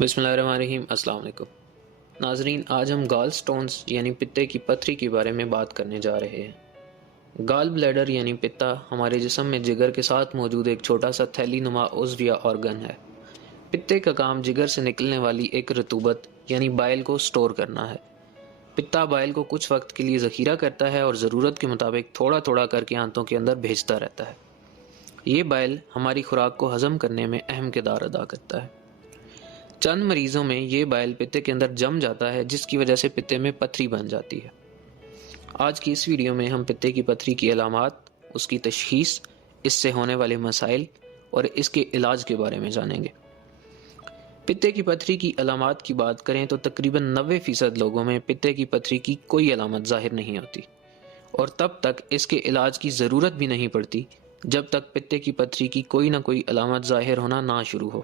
بسم اللہ الرحمن الرحیم۔ السلام علیکم ناظرین، آج ہم گال سٹونز یعنی پتے کی پتھری کے بارے میں بات کرنے جا رہے ہیں۔ گال بلیڈر یعنی پتا ہمارے جسم میں جگر کے ساتھ موجود ایک چھوٹا سا تھیلی نما عضو یا آرگن ہے۔ پتے کا کام جگر سے نکلنے والی ایک رطوبت یعنی بائل کو سٹور کرنا ہے۔ پتا بائل کو کچھ وقت کے لیے ذخیرہ کرتا ہے اور ضرورت کے مطابق تھوڑا تھوڑا کر کے آنتوں کے اندر بھیجتا رہتا ہے۔ یہ بائل ہماری خوراک کو ہضم کرنے میں اہم کردار ادا کرتا ہے۔ چند مریضوں میں یہ بائل پتے کے اندر جم جاتا ہے، جس کی وجہ سے پتے میں پتھری بن جاتی ہے۔ آج کی اس ویڈیو میں ہم پتے کی پتھری کی علامات، اس کی تشخیص، اس سے ہونے والے مسائل اور اس کے علاج کے بارے میں جانیں گے۔ پتے کی پتھری کی علامات کی بات کریں تو تقریباً 90% لوگوں میں پتے کی پتھری کی کوئی علامت ظاہر نہیں ہوتی، اور تب تک اس کے علاج کی ضرورت بھی نہیں پڑتی جب تک پتے کی پتھری کی کوئی نہ کوئی علامت ظاہر ہونا نہ شروع ہو۔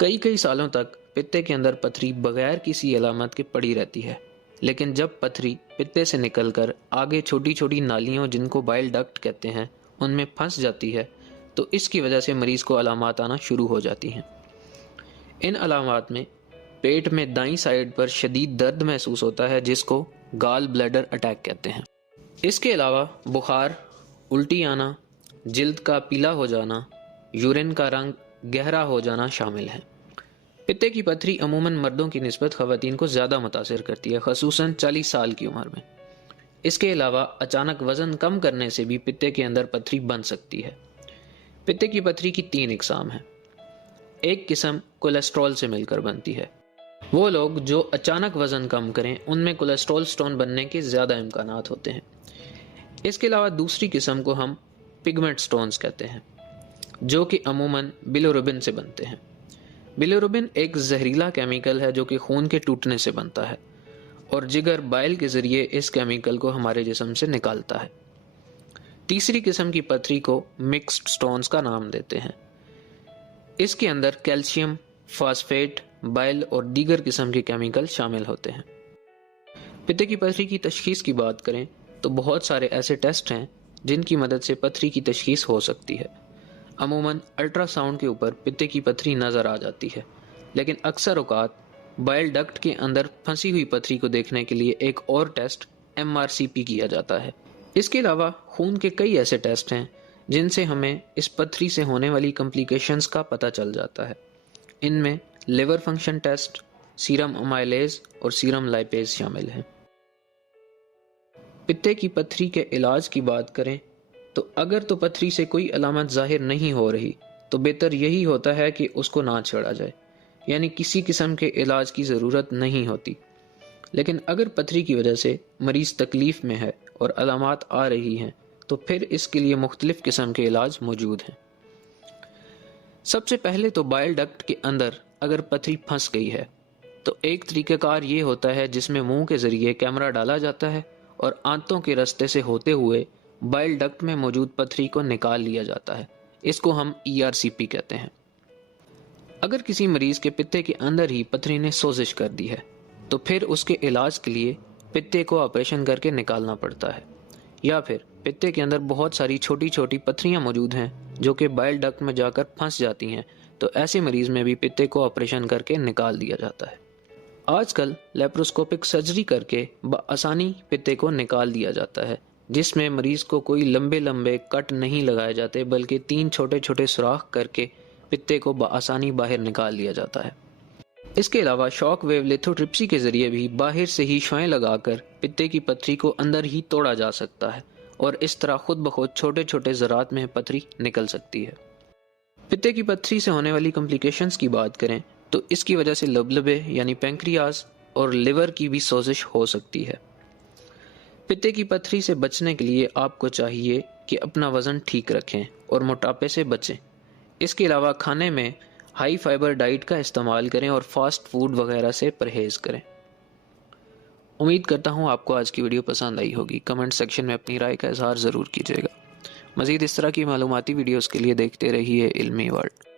کئی سالوں تک پتے کے اندر پتھری بغیر کسی علامت کے پڑی رہتی ہے، لیکن جب پتھری پتے سے نکل کر آگے چھوٹی چھوٹی نالیوں، جن کو بائل ڈکٹ کہتے ہیں، ان میں پھنس جاتی ہے تو اس کی وجہ سے مریض کو علامات آنا شروع ہو جاتی ہیں۔ ان علامات میں پیٹ میں دائیں سائیڈ پر شدید درد محسوس ہوتا ہے، جس کو گال بلیڈر اٹیک کہتے ہیں۔ اس کے علاوہ بخار، الٹی آنا، جلد کا پیلا ہو جانا، یورین کا رنگ گہرا ہو جانا شامل ہیں۔ پتے کی پتھری عموماً مردوں کی نسبت خواتین کو زیادہ متاثر کرتی ہے، خصوصاً 40 سال کی عمر میں۔ اس کے علاوہ اچانک وزن کم کرنے سے بھی پتے کے اندر پتھری بن سکتی ہے۔ پتے کی پتھری کی 3 اقسام ہیں۔ ایک قسم کولیسٹرول سے مل کر بنتی ہے۔ وہ لوگ جو اچانک وزن کم کریں، ان میں کولیسٹرول سٹون بننے کے زیادہ امکانات ہوتے ہیں۔ اس کے علاوہ دوسری قسم کو ہم پگمنٹ سٹونز کہتے ہیں، جو کہ عموماً بلیروبن سے بنتے ہیں۔ بلیروبن ایک زہریلا کیمیکل ہے جو کہ خون کے ٹوٹنے سے بنتا ہے، اور جگر بائل کے ذریعے اس کیمیکل کو ہمارے جسم سے نکالتا ہے۔ تیسری قسم کی پتھری کو مکسڈ سٹونز کا نام دیتے ہیں۔ اس کے اندر کیلشیم، فاسفیٹ، بائل اور دیگر قسم کے کیمیکل شامل ہوتے ہیں۔ پتے کی پتھری کی تشخیص کی بات کریں تو بہت سارے ایسے ٹیسٹ ہیں جن کی مدد سے پتھری کی تشخیص ہو سکتی ہے۔ عموماً الٹرا ساؤنڈ کے اوپر پتے کی پتھری نظر آ جاتی ہے، لیکن اکثر اوقات بائل ڈکٹ کے اندر پھنسی ہوئی پتھری کو دیکھنے کے لیے ایک اور ٹیسٹ MRCP کیا جاتا ہے۔ اس کے علاوہ خون کے کئی ایسے ٹیسٹ ہیں جن سے ہمیں اس پتھری سے ہونے والی کمپلیکیشنز کا پتہ چل جاتا ہے۔ ان میں لیور فنکشن ٹیسٹ، سیرم امائلیز اور سیرم لائپیز شامل ہیں۔ پتے کی پتھری کے علاج کی بات کریں تو اگر تو پتھری سے کوئی علامت ظاہر نہیں ہو رہی تو بہتر یہی ہوتا ہے کہ اس کو نہ چھیڑا جائے، یعنی کسی قسم کے علاج کی ضرورت نہیں ہوتی۔ لیکن اگر پتھری کی وجہ سے مریض تکلیف میں ہے اور علامات آ رہی ہیں تو پھر اس کے لیے مختلف قسم کے علاج موجود ہیں۔ سب سے پہلے تو بائل ڈکٹ کے اندر اگر پتھری پھنس گئی ہے تو ایک طریقہ کار یہ ہوتا ہے جس میں منہ کے ذریعے کیمرہ ڈالا جاتا ہے اور آنتوں کے رستے سے ہوتے ہوئے بائل ڈکٹ میں موجود پتھری کو نکال لیا جاتا ہے۔ اس کو ہم ERCP کہتے ہیں۔ اگر کسی مریض کے پتے کے اندر ہی پتھری نے سوزش کر دی ہے تو پھر اس کے علاج کے لیے پتے کو آپریشن کر کے نکالنا پڑتا ہے، یا پھر پتے کے اندر بہت ساری چھوٹی چھوٹی پتھریاں موجود ہیں جو کہ بائل ڈکٹ میں جا کر پھنس جاتی ہیں، تو ایسے مریض میں بھی پتے کو آپریشن کر کے نکال دیا جاتا ہے۔ آج کل لیپروسکوپک سرجری کر کے بآسانی پتے کو نکال دیا جاتا ہے، جس میں مریض کو کوئی لمبے کٹ نہیں لگائے جاتے، بلکہ 3 چھوٹے چھوٹے سوراخ کر کے پتے کو بآسانی باہر نکال لیا جاتا ہے۔ اس کے علاوہ شاک ویو لیتھوٹرپسی کے ذریعے بھی باہر سے ہی شعاعیں لگا کر پتے کی پتھری کو اندر ہی توڑا جا سکتا ہے، اور اس طرح خود بخود چھوٹے چھوٹے ذرات میں پتھری نکل سکتی ہے۔ پتے کی پتھری سے ہونے والی کمپلیکیشنز کی بات کریں تو اس کی وجہ سے لبلبے یعنی پینکریاز اور لیور کی بھی سوزش ہو سکتی ہے۔ پتے کی پتھری سے بچنے کے لیے آپ کو چاہیے کہ اپنا وزن ٹھیک رکھیں اور موٹاپے سے بچیں۔ اس کے علاوہ کھانے میں ہائی فائبر ڈائٹ کا استعمال کریں اور فاسٹ فوڈ وغیرہ سے پرہیز کریں۔ امید کرتا ہوں آپ کو آج کی ویڈیو پسند آئی ہوگی۔ کمنٹ سیکشن میں اپنی رائے کا اظہار ضرور کیجیے گا۔ مزید اس طرح کی معلوماتی ویڈیوز کے لیے دیکھتے رہیے علمی ورلڈ۔